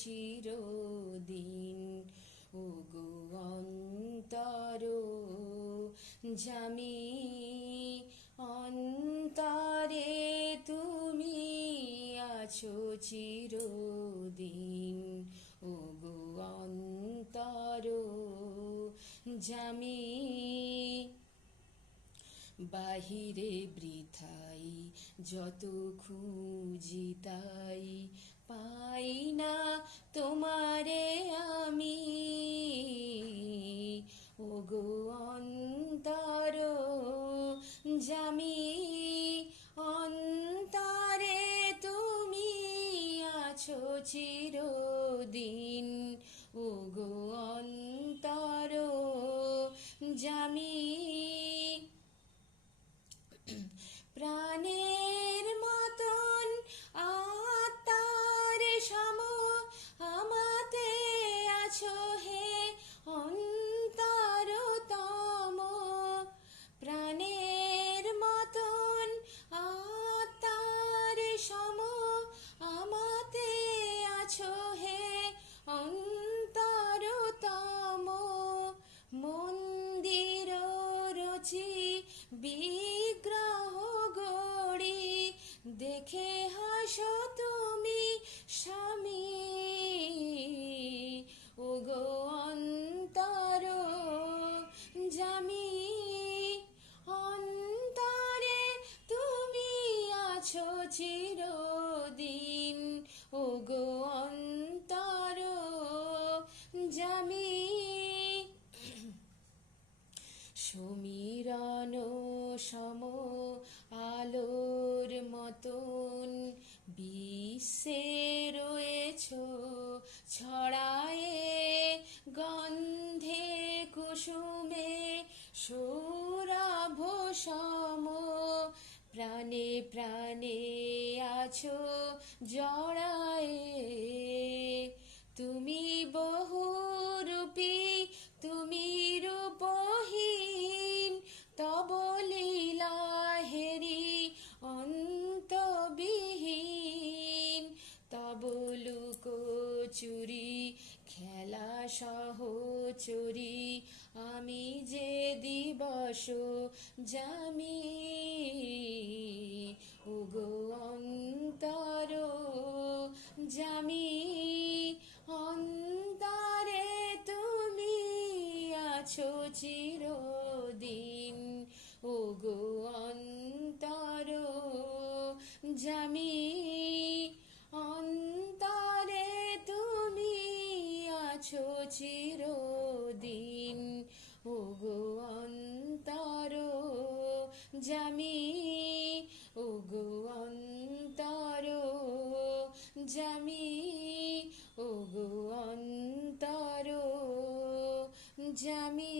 চিরদিন। ওগো অন্তর জামি, অন্তরে তুমি আছো চিরদিন। ওগো অন্তর জামি, বাহিরে বৃথাই যত খুঁজি তাই পাই না তোমারে আমি। ওগো অন্তর জামি, অন্তরে তুমি আছো চিরদিন। ওগো অন্তর জামি, প্রাণের মতন আত্মার সম আমাতে আছো হে অন্তরতম। প্রাণের মতন আত্মার সম আমাতে আছো হে অন্তরতম। মন্দির রচি বিগ্রহ গড়ি দেখে হাসো তুমি স্বামী। ওগো অন্তর জামি, অন্তরে তুমি আছো চিরদিন। ওগো অন্তর জামি, সমীরণ সম আলোর মতন বিশ্বে রয়েছ ছড়ায়ে, গন্ধে কুসুমে সৌরভ সম প্রাণে প্রাণে আছো জড়ায়ে। তুমি বহুরূপী, তুমি রূপহীন, তব লীলা হেরি অন্তবিহীন। তব লুকোচুরি খেলা সহচরি আমি যে দিবস জামি। ওগো অন্তর জামি, অন্তরে তুমি আছো চিরদিন। ওগো অন্তর জামি, অন্তরে তুমি আছো চিরদিন। ওগো অন্তর জামি, ওগো অন্তর জামি, ওগো অন্তর জামি।